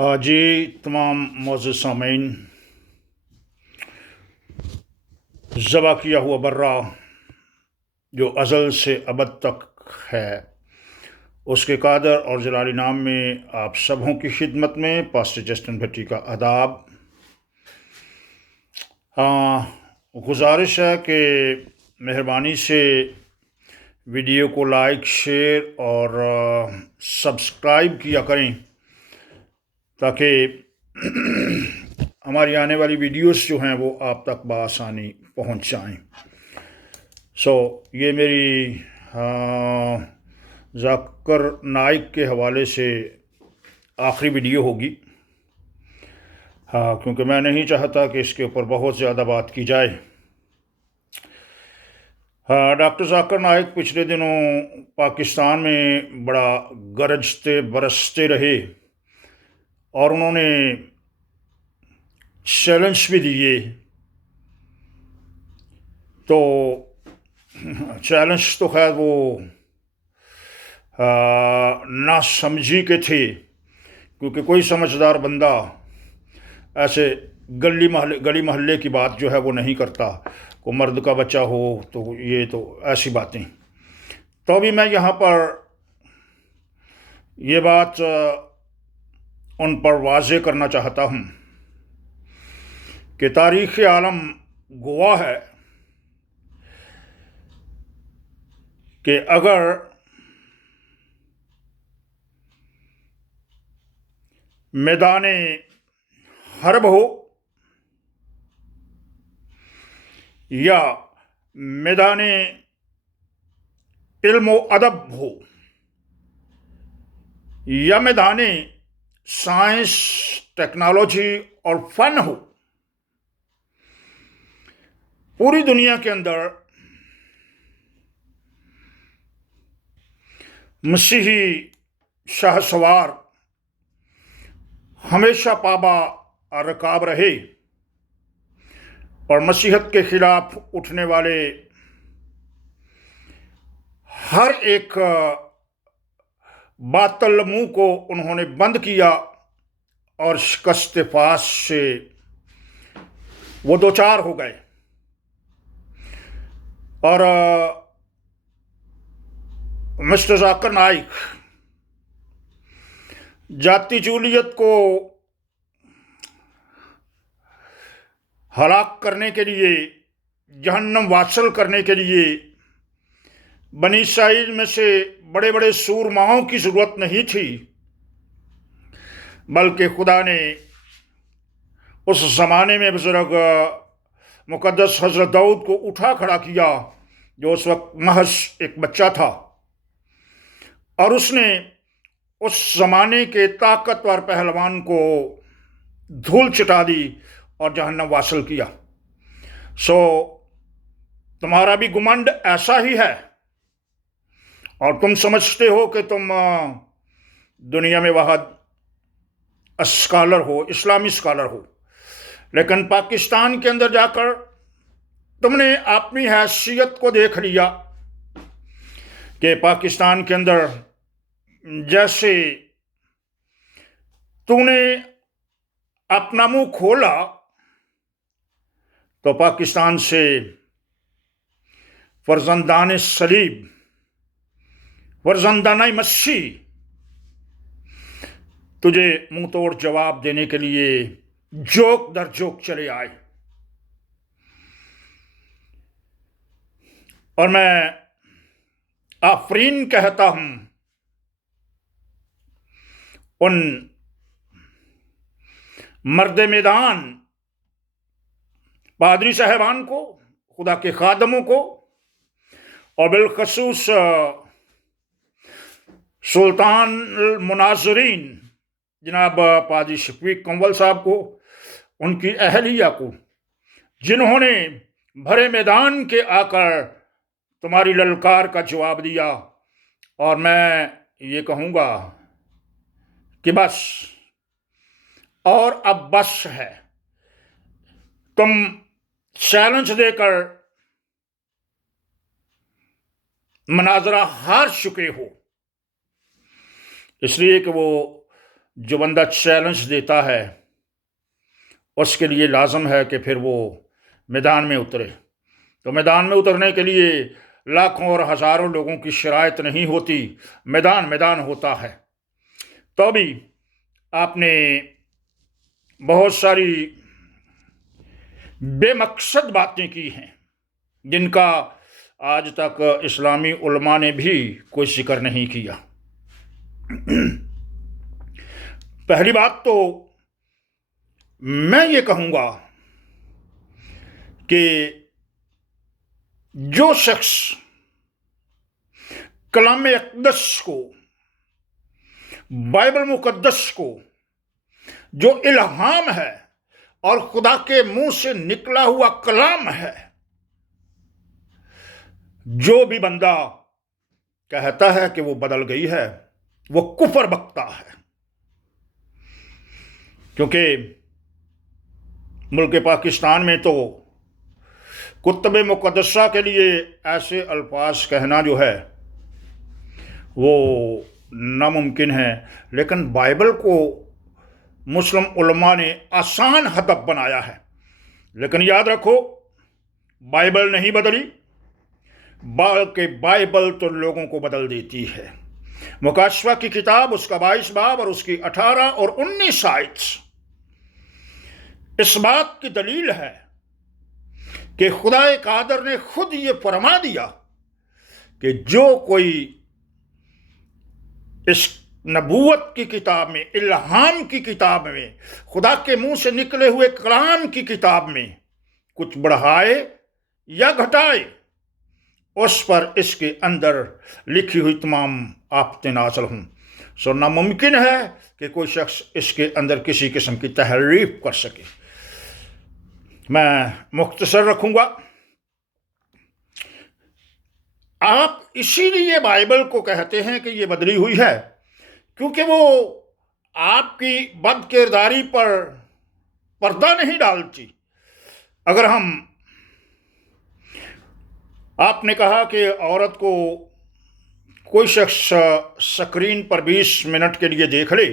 हाँ जी, तमाम मौजूद सामीन, ज़बह किया हुआ बर्रा जो अज़ल से अबद तक है, उसके कादर और जलाली नाम में आप सबों की खिदमत में पास्टर जस्टिन भट्टी का आदाब। गुजारिश है कि मेहरबानी से वीडियो को लाइक, शेयर और सब्सक्राइब किया करें ताकि हमारी आने वाली वीडियोस जो हैं वो आप तक बआसानी पहुंच जाएं। ये मेरी जाकिर नाइक के हवाले से आखिरी वीडियो होगी, क्योंकि मैं नहीं चाहता कि इसके ऊपर बहुत ज़्यादा बात की जाए। डॉक्टर जाकिर नाइक पिछले दिनों पाकिस्तान में बड़ा गरजते बरसते रहे और उन्होंने चैलेंज भी दिए। तो चैलेंज तो खैर वो ना समझी के थे, क्योंकि कोई समझदार बंदा ऐसे गली मोहल्ले की बात जो है वो नहीं करता। को मर्द का बच्चा हो तो ये तो ऐसी बातें। तो अभी मैं यहाँ पर ये बात उन पर वाज़े करना चाहता हूँ कि तारीख़ आलम गवाह है कि अगर मैदान हर्ब हो या मैदान इल्म अदब हो या मैदान साइंस, टेक्नोलॉजी और फन हो, पूरी दुनिया के अंदर मसीही शाहसवार हमेशा पाबा और रकाब रहे और मसीहत के खिलाफ उठने वाले हर एक बातल मुंह को उन्होंने बंद किया और शिकस्त फास से वो दो चार हो गए। और मिस्टर जाकिर नाइक जाति जूलियत को हलाक करने के लिए, जहन्नम वासल करने के लिए बनी इस्राइल में से बड़े बड़े सूरमाओं की ज़रूरत नहीं थी, बल्कि खुदा ने उस ज़माने में बुज़ुर्ग मुक़द्दस हज़रत दाऊद को उठा खड़ा किया, जो उस वक्त महज एक बच्चा था, और उसने उस ज़माने के ताकतवर पहलवान को धूल चटा दी और जहन्नम वासल किया। तुम्हारा भी गुमंड ऐसा ही है और तुम समझते हो कि तुम दुनिया में वाहद स्कॉलर हो, इस्लामी स्कॉलर हो, लेकिन पाकिस्तान के अंदर जाकर तुमने अपनी हैसियत को देख लिया कि पाकिस्तान के अंदर जैसे तूने अपना मुंह खोला तो पाकिस्तान से फर्जंदान सलीब, फर्जंदाना मसीह तुझे मुंह तोड़ जवाब देने के लिए जोक दर जोक चले आए। और मैं आफरीन कहता हूं उन मर्द मैदान पादरी साहबान को, खुदा के खादमों को, और बिलखसूस सुल्तान मुनाजरीन जनाब पादरी शफीक कंवल साहब को, उनकी अहलिया को, जिन्होंने भरे मैदान के आकर तुम्हारी ललकार का जवाब दिया। और मैं ये कहूँगा कि बस, और अब बस है। तुम चैलेंज देकर मनाजरा हार चुके हो, इसलिए कि वो जो बंदा चैलेंज देता है उसके लिए लाजम है कि फिर वो मैदान में उतरे। तो मैदान में उतरने के लिए लाखों और हजारों लोगों की शराइत नहीं होती, मैदान मैदान होता है। तो भी आपने बहुत सारी बेमकसद बातें की हैं जिनका आज तक इस्लामी उलमा ने भी कोई जिक्र नहीं किया। पहली बात तो मैं ये कहूँगा कि जो शख्स कलाम अक़दस को, बाइबल मुकद्दस को, जो इल्हाम है और खुदा के मुंह से निकला हुआ कलाम है, जो भी बंदा कहता है कि वो बदल गई है, वो कुफर बकता है। क्योंकि मुल्क पाकिस्तान में तो कुतुब मुक़द्दसा के लिए ऐसे अल्फाज कहना जो है वो नामुमकिन है, लेकिन बाइबल को मुस्लिम उलमा ने आसान हदफ बनाया है। लेकिन याद रखो, बाइबल नहीं बदली, बल्कि बाइबल तो लोगों को बदल देती है। मुकाशवा की किताब, उसका 22 बाब और उसकी 18 और 19 आयत इस बात की दलील है कि खुदाए कादर ने खुद ये फरमा दिया कि जो कोई इस नबूवत की किताब में, इल्हाम की किताब में, खुदा के मुंह से निकले हुए कलाम की किताब में कुछ बढ़ाए या घटाए, उस पर इसके अंदर लिखी हुई तमाम आफतें नाज़िल हों। सो नामुमकिन है कि कोई शख्स इसके अंदर किसी किस्म की तहरीफ कर सके। मैं मुख्तसर रखूंगा। आप इसीलिए बाइबल को कहते हैं कि ये बदली हुई है, क्योंकि वो आपकी बदकिरदारी पर पर्दा नहीं डालती। अगर आपने कहा कि औरत को कोई शख्स स्क्रीन पर 20 मिनट के लिए देख ले,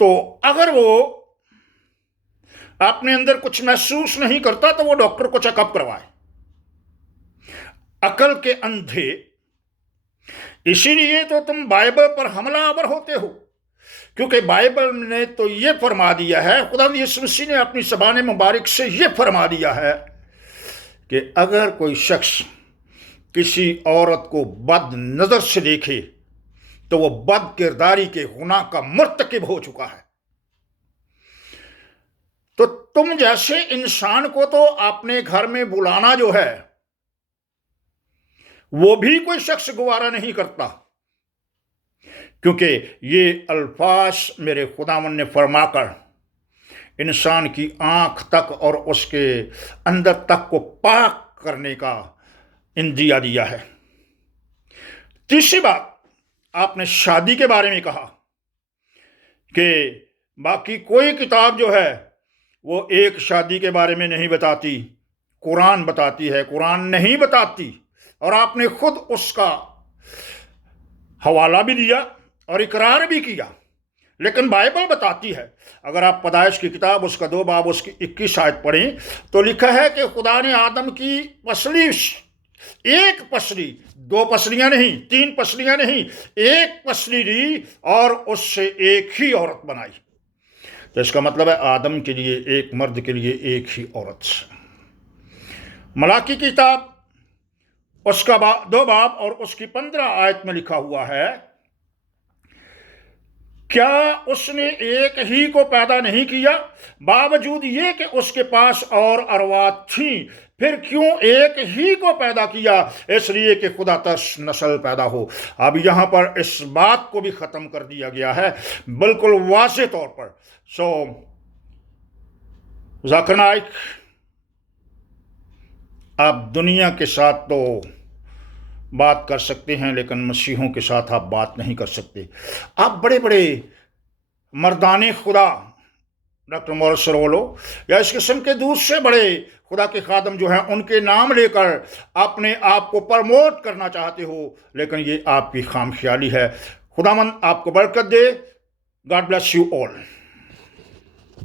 तो अगर वो अपने अंदर कुछ महसूस नहीं करता तो वो डॉक्टर को चेकअप करवाए। अकल के अंधे, इसीलिए तो तुम बाइबल पर हमलावर होते हो, क्योंकि बाइबल ने तो ये फरमा दिया है, खुदा यीशु मसीह ने अपनी ज़बान मुबारक से ये फरमा दिया है कि अगर कोई शख्स किसी औरत को बद नज़र से देखे तो वो बद किरदारी के गुनाह का मुर्तकिब हो चुका है। तो तुम जैसे इंसान को तो अपने घर में बुलाना जो है वो भी कोई शख्स गवारा नहीं करता, क्योंकि ये अल्फाज मेरे खुदावन ने फरमाकर इंसान की आंख तक और उसके अंदर तक को पाक करने का इंदिया दिया है। तीसरी बात, आपने शादी के बारे में कहा कि बाकी कोई किताब जो है वो एक शादी के बारे में नहीं बताती, कुरान बताती है, कुरान नहीं बताती। और आपने खुद उसका हवाला भी दिया और इकरार भी किया, लेकिन बाइबल बताती है। अगर आप पैदाइश की किताब उसका 2 बाब उसकी 21 आयत पढ़ें तो लिखा है कि खुदा ने आदम की पसली, एक पसली, 2 पसलियां नहीं, 3 पसलियां नहीं, एक पसली ली और उससे एक ही औरत बनाई। तो इसका मतलब है आदम के लिए एक, मर्द के लिए एक ही औरत। मलाकी की किताब उसका 2 बाब और उसकी 15 आयत में लिखा हुआ है, क्या उसने एक ही को पैदा नहीं किया, बावजूद ये कि उसके पास और अरवा थी, फिर क्यों एक ही को पैदा किया, इसलिए कि खुदा तक नस्ल पैदा हो। अब यहाँ पर इस बात को भी ख़त्म कर दिया गया है बिल्कुल वाज़े तौर पर। सो ज़ाकिर नाइक, आप दुनिया के साथ तो बात कर सकते हैं, लेकिन मसीहों के साथ आप बात नहीं कर सकते। आप बड़े बड़े मर्दाने खुदा डॉक्टर मोहम्मद सरवलो या इस किस्म के दूसरे बड़े खुदा के खादम जो हैं उनके नाम लेकर अपने आप को प्रमोट करना चाहते हो, लेकिन ये आपकी खामख्याली है। खुदावंद आपको बरकत दे। God bless you all.